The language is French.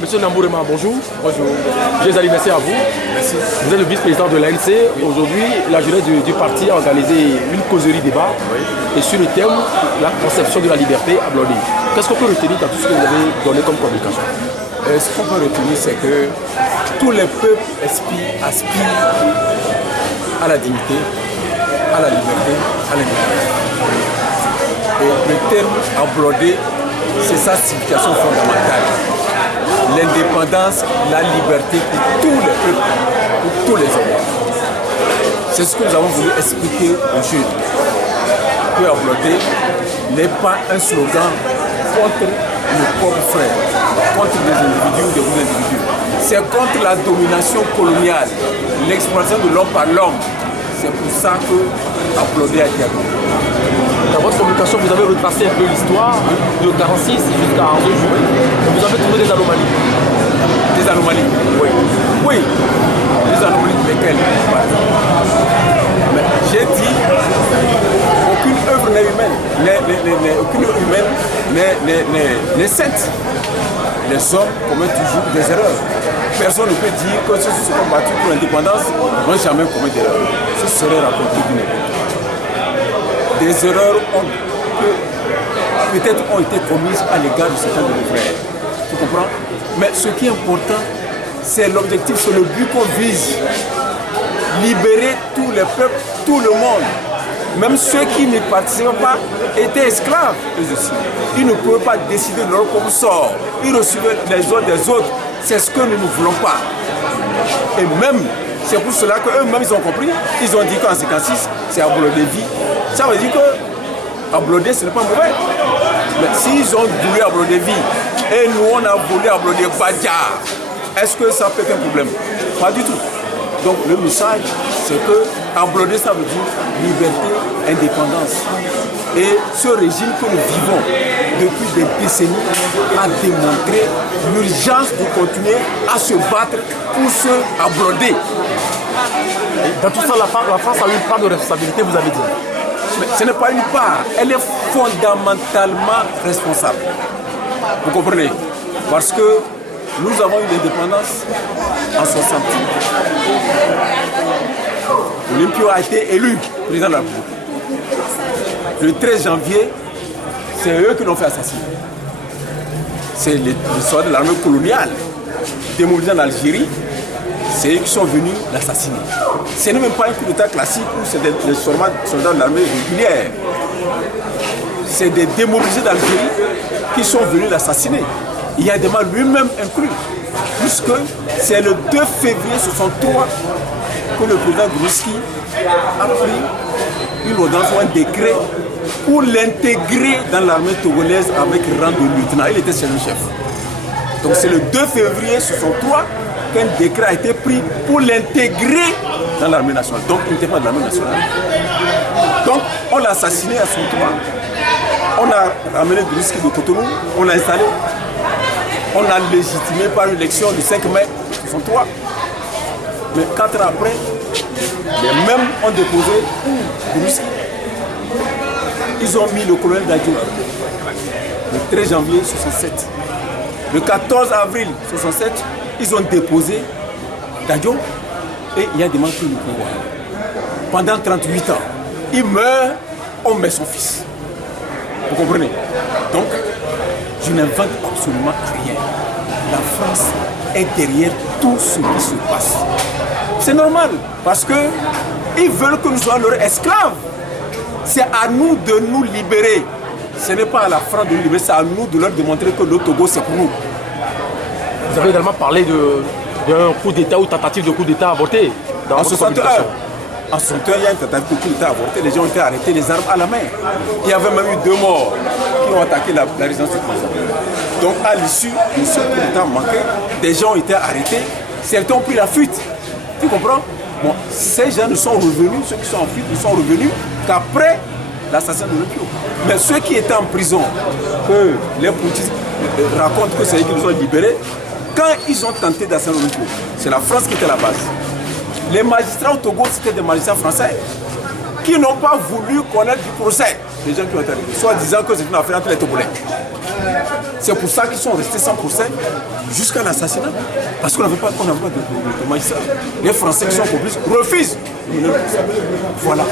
Monsieur Nambourema, bonjour. Bonjour. Joyeux anniversaire à vous. Merci. Vous êtes le vice-président de l'ANC. Oui. Aujourd'hui, la jeunesse du parti a organisé une causerie débat et sur le thème la conception de la liberté à Blondé. Qu'est-ce qu'on peut retenir dans tout ce que vous avez donné comme communication? Ce qu'on peut retenir, c'est que tous les peuples aspirent à la dignité, à la liberté, à l'indépendance. Et le terme ablodé, c'est sa signification fondamentale. L'indépendance, la liberté pour tous les peuples, pour tous les hommes. C'est ce que nous avons voulu expliquer aux jeunes. Que ablodé n'est pas un slogan contre nos propres frères, contre des individus ou des groupes d'individus. C'est contre la domination coloniale, l'exploitation de l'homme par l'homme. C'est pour ça que ablodé a été appelé. Dans votre communication, vous avez retracé un peu l'histoire de 46 jusqu'à 2 jours. Vous avez trouvé des anomalies. Des anomalies? Oui. Oui. Des anomalies lesquelles? Mais j'ai dit aucune œuvre n'est humaine. Aucune œuvre humaine n'est sainte. Les hommes commettent toujours des erreurs. Personne ne peut dire que ceux qui se sont battus pour l'indépendance n'ont jamais commis d'erreur. Ce serait raconté d'une époque. Des erreurs peut-être ont été commises à l'égard de certains de nos frères. Tu comprends? Mais ce qui est important, c'est l'objectif, c'est le but qu'on vise. Libérer tous les peuples, tout le monde. Même ceux qui ne participent pas étaient esclaves, eux aussi. Ils ne pouvaient pas décider de leur propre sort. Ils recevaient les ordres des autres. C'est ce que nous ne voulons pas. Et même, c'est pour cela qu'eux-mêmes, ils ont compris. Ils ont dit qu'en 56, c'est ablodé vie. Ça veut dire que ablodé, ce n'est pas mauvais. Mais s'ils ont voulu ablodé vie, et nous, on a voulu ablodé Badja, est-ce que ça peut être un problème? Pas du tout. Donc le message, c'est que ablodé, ça veut dire liberté, indépendance. Et ce régime que nous vivons depuis des décennies a démontré l'urgence de continuer à se battre pour se ablodé. Dans tout ça, la France a eu une part de responsabilité, vous avez dit. Mais ce n'est pas une part, elle est fondamentalement responsable. Vous comprenez? Parce que nous avons eu l'indépendance en 60. Olympio a été élu président de la République. Le 13 janvier, c'est eux qui l'ont fait assassiner. C'est les soldats de l'armée coloniale démobilisés en Algérie. C'est eux qui sont venus l'assassiner. Ce n'est même pas un coup d'état classique où c'est des soldats de l'armée régulière. C'est des démobilisés d'Algérie qui sont venus l'assassiner. Il y a des morts lui-même inclus. Puisque c'est le 2 février 63 que le président Grousski a pris une ordonnance ou un décret pour l'intégrer dans l'armée togolaise avec rang de lieutenant. Il était chef. Donc c'est le 2 février 63 qu'un décret a été pris pour l'intégrer dans l'armée nationale. Donc il n'était pas de l'armée nationale. Donc on l'a assassiné à son tour. On a ramené Grousski de Cotonou, on l'a installé. On l'a légitimé par une élection du 5 mai 63. Mais 4 ans après, les mêmes ont déposé Grousski. Ils ont mis le colonel Dadjo le 13 janvier 67. Le 14 avril 67, ils ont déposé Dadjo et il y a des membres qui le pouvoir. Pendant 38 ans, il meurt, on met son fils. Vous comprenez? Donc, je n'invente absolument rien. La France est derrière tout ce qui se passe. C'est normal, parce qu'ils veulent que nous soyons leurs esclaves. C'est à nous de nous libérer. Ce n'est pas à la France de nous libérer, c'est à nous de leur démontrer que le Togo, c'est pour nous. Vous avez également parlé d'un coup d'État ou tentative de coup d'État avorté. En 61, il y a une tentative de coup d'État avorté. Les gens ont été arrêtés, les armes à la main. Il y avait même eu 2 morts qui ont attaqué la résidence du président. Donc à l'issue de ce coup d'État manqué, des gens ont été arrêtés. Certains ont pris la fuite. Tu comprends? Bon, ces gens ne sont revenus, ceux qui sont en fuite ne sont revenus qu'après l'assassinat de Olympio. Mais ceux qui étaient en prison, que les politistes racontent que c'est eux qui nous ont libérés, quand ils ont tenté d'assassiner Olympio, c'est la France qui était à la base. Les magistrats au Togo, c'était des magistrats français qui n'ont pas voulu connaître du procès. Les gens qui ont été arrivés, soit disant que c'est une affaire entre les Togolais. C'est pour ça qu'ils sont restés sans procès jusqu'à l'assassinat. Parce qu'on n'avait pas, de magistrat. Les Français qui sont complices refusent. Voilà.